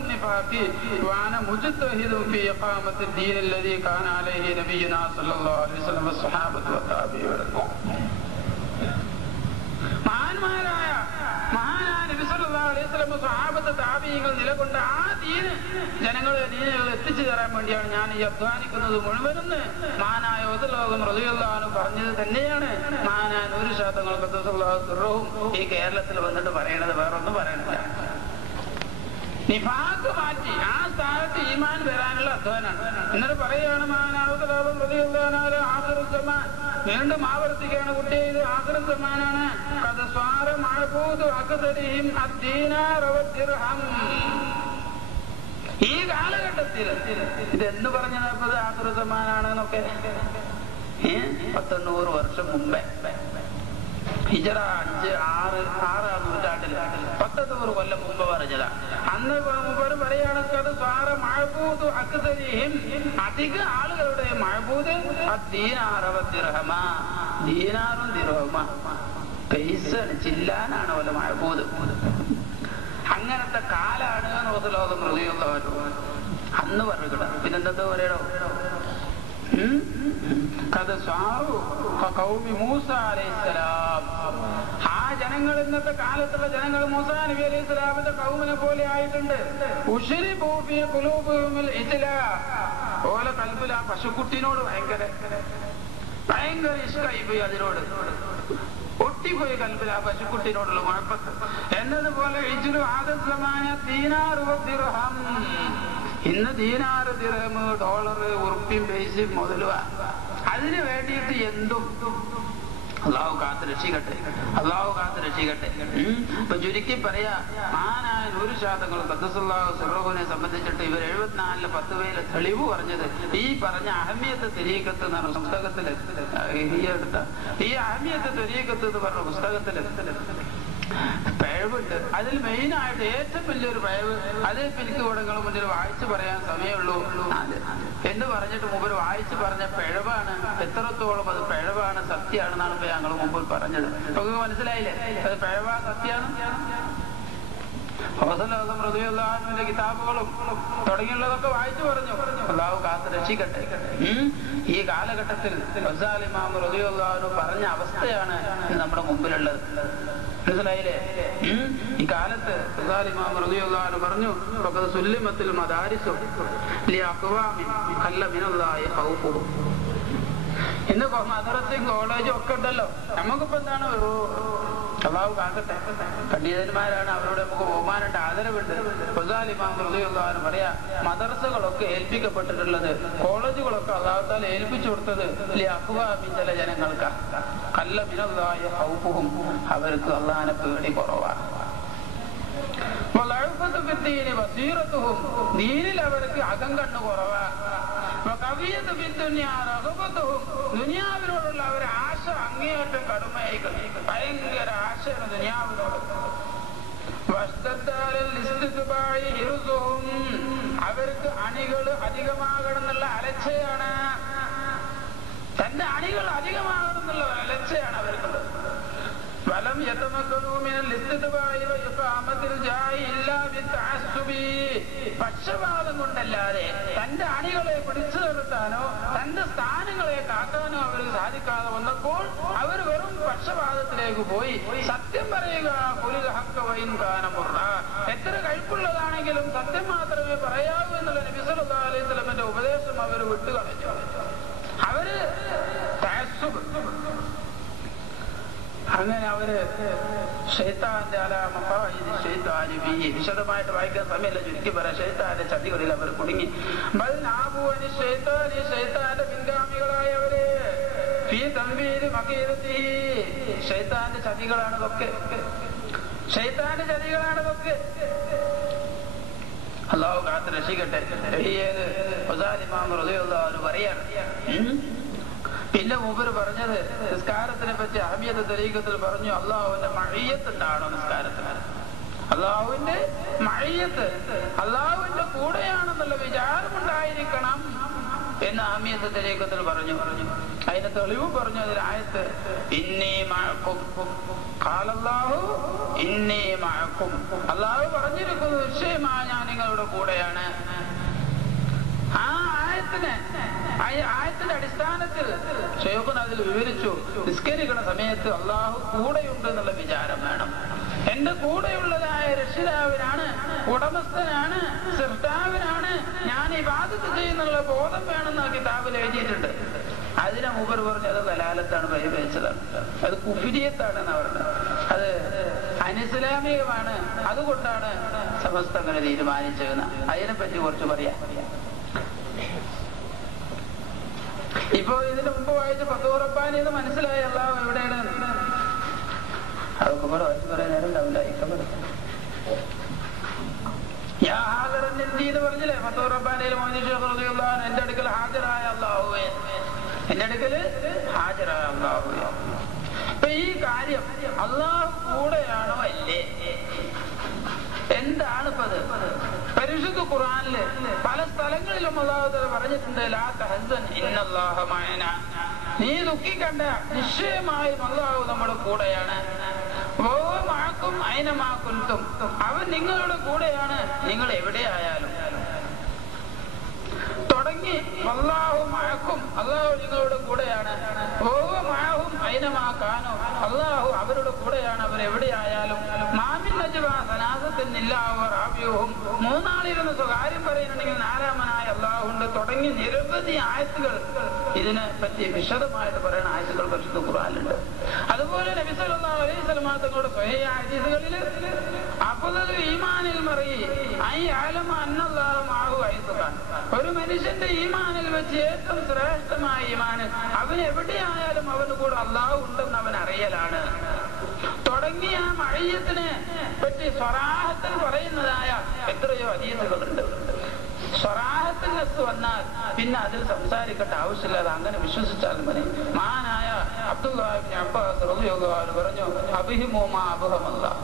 النفاق وأنا مجتهد في إقامة الدين الذي كان عليه نبينا صلى الله عليه وسلم والصحابة والتابعين. മഹാനായ നബി സല്ലല്ലാഹു അലൈഹി വസല്ലം സ്വഹാബത്ത് താബിഈങ്ങൾ നിലകൊണ്ട ആ ദീന് ദീനുകൾ എത്തിച്ചു തരാൻ വേണ്ടിയാണ് ഞാൻ ഈ അധ്വാനിക്കുന്നത് മുഴുവനെന്ന് മഹാനായ ഉദലോകം റളിയല്ലാഹു അൻഹു പറഞ്ഞത് തന്നെയാണ് മഹാനായ നൂറ് ശതങ്ങൾ ഈ കേരളത്തിൽ വന്നിട്ട് പറയണത്. വേറൊന്നും പറയണില്ല. നിഫാഖ് മാറ്റി ആ സ്ഥാനത്ത് ഈമാൻ വരാനുള്ള അധ്വാനാണ്. എന്നിട്ട് പറയുകയാണ് മഹാനായ ഉദലോകം റളിയല്ലാഹു അൻഹു ആഖിറുസ്സമാൻ, വീണ്ടും ആവർത്തിക്കുകയാണ് കുട്ടിയെ, ഇത് ആഖിറുസ്സമാനാണ്. ഈ കാലഘട്ടത്തിൽ ഇതെന്ന് പറഞ്ഞത് ആഖിറുസ്സമാനാണെന്നൊക്കെ 100 വർഷം മുമ്പേ ഹിജറ 6-6 നൂറ്റാണ്ടിൽ 100 കൊല്ലം മുമ്പ് പറഞ്ഞതാ. അന്ന് മുമ്പ് പറയാണ് അധിക ആളുകളുടെ മഅബൂദ് ദീനാറും ദിർഹമാ, പൈസ ചില്ലാനാണ് വല്ല മഅബൂദ്. അങ്ങനത്തെ കാലാണ് റസൂലുള്ളാഹി റളിയല്ലാഹു അൻഹു അന്ന് പറഞ്ഞിട്ട്. പിന്നെന്താ പറയണോ, ആ ജനങ്ങൾ ഇന്നത്തെ കാലത്തുള്ള ജനങ്ങൾ മൂസാ നബി അലൈഹി സ്വലാമിന്റെ കൗമിനെ പോലെ ആയിട്ടുണ്ട്. ഓലെ കൽബിൽ ആ പശുക്കുട്ടിനോട് ഭയങ്കര ഇഷ്ടായി പോയി, അതിനോട് ഒട്ടിപ്പോയി കൽബിൽ ആ പശുക്കുട്ടിനോടുള്ള കുഴപ്പത്ത്. എന്നതുപോലെ ഇന്ന് ദീനാറ് ദിർഹം ഡോളർ ഉറുപ്പിയും പൈസയും മുതലുക. അതിന് വേണ്ടിയിട്ട് എന്തും അള്ളാഹു കാത്ത് രക്ഷിക്കട്ടെ, അള്ളാഹു കാത്ത് രക്ഷിക്കട്ടെ. ഇപ്പൊ ചുരുക്കി പറയാ, മഹാനായ നൂറ് ശതങ്ങൾ ഖദ്ദസല്ലാഹു സിർറഹുവിനെ സംബന്ധിച്ചിട്ട് ഇവർ 74 10 പേര് തെളിവ് പറഞ്ഞത് ഈ പറഞ്ഞ അഹമ്മിയത്ത് തരീഖത്ത് എന്നാണ് പുസ്തകത്തില്. ഈ അഹമ്മിയത്ത് തരീഖത്ത് എന്ന് പറഞ്ഞ പുസ്തകത്തില് പിഴവുണ്ട്. അതിൽ മെയിനായിട്ട് ഏറ്റവും വലിയൊരു പിഴവ്, അത് എനിക്ക് ഇവിടെ മുന്നിൽ വായിച്ചു പറയാൻ സമയമുള്ളൂ എന്ന് പറഞ്ഞിട്ട് മുമ്പ് വായിച്ചു പറഞ്ഞ പിഴവാണ്. എത്രത്തോളം അത് പിഴവാണ് സത്യമാണെന്നാണ് ഇപ്പൊ ഞങ്ങൾ മുമ്പിൽ പറഞ്ഞത്. നമുക്ക് മനസ്സിലായില്ലേ അത് പിഴവാ സത്യമാണ്? റളിയല്ലാഹുവിന്റെ കിതാബുകളും തുടങ്ങിയുള്ളതൊക്കെ വായിച്ചു പറഞ്ഞു. അല്ലാഹു കാത്ത് രക്ഷിക്കട്ടെ. ഈ കാലഘട്ടത്തിൽ ഇമാം റളിയല്ലാഹു അൻഹു പറഞ്ഞ അവസ്ഥയാണ് നമ്മുടെ മുമ്പിലുള്ളത്. മനസ്സിലായില്ലേ? ഈ കാലത്ത് ഇമാം റളിയല്ലാഹു അൻഹു പറഞ്ഞു, സുല്ലിമത്തുൽ മദാരിസു ലിഅഖ്വാമിൻ ഖല്ല മിനല്ലാഹി ഖൗഫുഹും. ഇന്ന് മദ്രസയും കോളേജും ഒക്കെ ഉണ്ടല്ലോ. നമുക്കിപ്പോ എന്താണ്, അല്ലാഹു കാക്കട്ടെ, പണ്ഡിതന്മാരാണ്, അവരോട് നമുക്ക് ബഹുമാനുണ്ട്, ആദരവുണ്ട്. ഇമാം റളിയല്ലാഹു അൻഹു പറയാ, മദ്രസകളൊക്കെ ഏൽപ്പിക്കപ്പെട്ടിട്ടുള്ളത്, കോളേജുകളൊക്കെ അല്ലാഹു തആല ഏൽപ്പിച്ചു കൊടുത്തത് ലിഅഖ്വാമിൻ ചില ജനങ്ങൾക്ക് ഖല്ല മിനല്ലാഹി ഖൗഫുഹും, അവർക്ക് അല്ലാഹുവിനെ പേടി കുറവാണ്. ദീനിൽ അവർക്ക് അകം കണ്ണ് കുറവാണ്. ദുനിയാവിനോടുള്ള അവരുടെ ആശ അങ്ങേയറ്റം കടുമയായി, ഭയങ്കര ആശയാണ് ദുനിയാവിനോട്. അവർക്ക് അണികൾ അധികമാകണം എന്നുള്ള അലച്ചയാണ്, തന്റെ അണികൾ അധികമാകണം എന്നുള്ള അലച്ചയാണ് അവർക്കുള്ളത്. വലം പക്ഷപാതം കൊണ്ടല്ലാതെ തന്റെ അണികളെ പിടിച്ചു നിർത്താനോ തന്റെ സ്ഥാനങ്ങളെ കാക്കാനോ അവർക്ക് സാധിക്കാതെ വന്നപ്പോൾ അവർ വെറും പക്ഷപാതത്തിലേക്ക് പോയി. സത്യം പറയുക, എത്ര കൈപ്പുള്ളതാണെങ്കിലും സത്യം മാത്രമേ പറയാവൂ എന്നുള്ള നബി സല്ലല്ലാഹു അലൈഹി വസല്ലമയുടെ ഉപദേശം അവർ വിട്ടുകളഞ്ഞു. അവര് അങ്ങനെ അവര് വിശദമായിട്ട് വായിക്കാൻ സമയമില്ല, ചുരുക്കി പറയാം. ശൈത്താന്റെ ചതികളിൽ അവർ കുടുങ്ങി. ശൈത്താന്റെ പിൻഗാമികളായവര് ശൈത്താന്റെ ചതികളാണതൊക്കെ, ശൈത്താന്റെ ചതികളാണതൊക്കെ. അല്ലാഹു കാത്ത് രക്ഷിക്കട്ടെ. ഇമാം റളിയല്ലാഹു അൻഹു പറയാണ്. പിന്നെ മൂപ്പര് പറഞ്ഞത് നിസ്കാരത്തിനെ പറ്റി അഹമിയത്ത് തരീഖത്തിൽ പറഞ്ഞു, അള്ളാഹുവിന്റെ മഅയ്യത്ത് ഉണ്ടാണോ നിസ്കാരത്തിന്? അള്ളാഹുവിന്റെ മഅയ്യത്ത്, അള്ളാഹുവിന്റെ കൂടെയാണെന്നുള്ള വിചാരമുണ്ടായിരിക്കണം എന്ന് അഹമിയത്ത് തരീഖത്തിൽ പറഞ്ഞു. അതിന് തെളിവ് പറഞ്ഞു. അതിൽ ആയത്ത് ഇന്നീ മഅക്കും ഖാലല്ലാഹു ഇന്നീ മഅക്കും, അള്ളാഹു പറഞ്ഞിരിക്കുന്നു നിശ്ചയമായി ഞാൻ നിങ്ങളുടെ കൂടെയാണ്. ആ ആയത്തിന്റെ അടിസ്ഥാനത്തിൽ ശൈഖുന അതിൽ വിവരിച്ചു, നിസ്കരിക്കുന്ന സമയത്ത് അള്ളാഹു കൂടെയുണ്ട് എന്നുള്ള വിചാരം വേണം. എന്റെ കൂടെയുള്ളതായ രക്ഷിതാവിനാണ്, ഉടമസ്ഥനാണ്, സൃഷ്ടാവിനാണ് ഞാൻ ഇബാദത്ത് ചെയ്യുന്നുള്ള ബോധം വേണമെന്ന് ആ കിതാബിൽ എഴുതിയിട്ടുണ്ട്. അതിനെ മൂപ്പർ പറഞ്ഞു അത് ദലാലത്താണ്, പരിഭവിച്ചതാണ്, അത് കുഫ്രിയത്താണെന്ന് പറഞ്ഞത്, അത് അനിസ്ലാമികമാണ്. അതുകൊണ്ടാണ് സമസ്ത അങ്ങനെ തീരുമാനിച്ചതെന്ന്. അതിനെപ്പറ്റി കുറച്ച് പറയാം. ഇപ്പൊ ഇതിന് മുമ്പ് വായിച്ച ഫത്വ റബ്ബാനി എന്ന് മനസ്സിലായി അല്ലാഹു എവിടെയാണ്. അതൊക്കെ കൂടെ വായിച്ച് പറയാൻ നേരം ഉണ്ടാവില്ല. എന്ന് പറഞ്ഞില്ലേ ഫത്വ റബ്ബാനിയിൽ എന്റെ അടുക്കൽ ഹാജരായ അല്ലാഹുവേ, എന്റെ അടുക്കല് ഹാജരായ അല്ലാഹുവേ. അപ്പൊ ഈ കാര്യം അല്ലാഹു കൂടെയാണോ അല്ലേ, എന്താണ് ഇപ്പത്? പരിശുദ്ധ ഖുർആനില് പല സ്ഥലങ്ങളിലും അല്ലാഹു തആല പറഞ്ഞിട്ടുണ്ട്, ലാ തഹസൻ ഇന്നല്ലാഹ മഅനാ, നീ ദുഃഖിക്കണ്ട, നിശ്ചയമായും അല്ലാഹു നമ്മുടെ കൂടെയാണ്. വഹുവ മഅക്കും ഐനമാ കുൻതും, അവൻ നിങ്ങളുടെ കൂടെയാണ് നിങ്ങൾ എവിടെയായാലും. തുടങ്ങി വല്ലാഹു മഅക്കും, അല്ലാഹു നിങ്ങളുടെ കൂടെയാണ്. വഹുവ മഅഹും ഐനമാ കാനൂ, അല്ലാഹു അവരുടെ കൂടെയാണ് അവർ എവിടെയായാലും. മാമിൻ നജ്വാ സലാസത്തിൻ ഇല്ലാഹു വറാബിയുഹും, മൂന്നാളിരുന്ന് സ്വകാര്യം പറയുന്നുണ്ടെങ്കിൽ നാലാമനായ അല്ലാഹു ഉണ്ട്. തുടങ്ങി നിരവധി ആയത്തുകൾ ഇതിനെ പറ്റി വിശദമായിട്ട് പറയുന്ന ആയത്തുകൾ പരിശുദ്ധ ഖുർആനിലുണ്ട്. അതുപോലെ നബി സല്ലല്ലാഹു അലൈഹി വസല്ലം തങ്ങളുടെ സ്വഹീഹ ഹദീസുകളിൽ അഫ്ളലു ഈമാനിൽ മർഇ അൻ യഅലമ അന്നല്ലാഹ മഅഹു ഐസഖാൻ, ഒരു മനുഷ്യന്റെ ഈമാനിൽ വെച്ച് ഏറ്റവും ശ്രേഷ്ഠമായ ഈമാൻ അവൻ എവിടെയായാലും അവന് കൂടെ അല്ലാഹു ഉണ്ടെന്ന് അവൻ അറിയലാണ്. തുടങ്ങിയ മഅയ്യത്തിനെ പറ്റി സ്വറാഹത്തിൽ പറയുന്നതായ എത്രയോ ഹദീസുകളുണ്ട്. സ്വറാഹത്തിൽ നസ് വന്നാൽ പിന്നെ അതിൽ സംസാരിക്കേണ്ട ആവശ്യമില്ലാതെ അങ്ങനെ വിശ്വസിച്ചാൽ മതി. മഹാനായ അബ്ദുല്ലാഹ് ഇബ്നു അബ്ബാസ് റളിയല്ലാഹു അൻഹു പറഞ്ഞു, അബ്ഹിമു മാ അബ്ഹമല്ലാഹ്,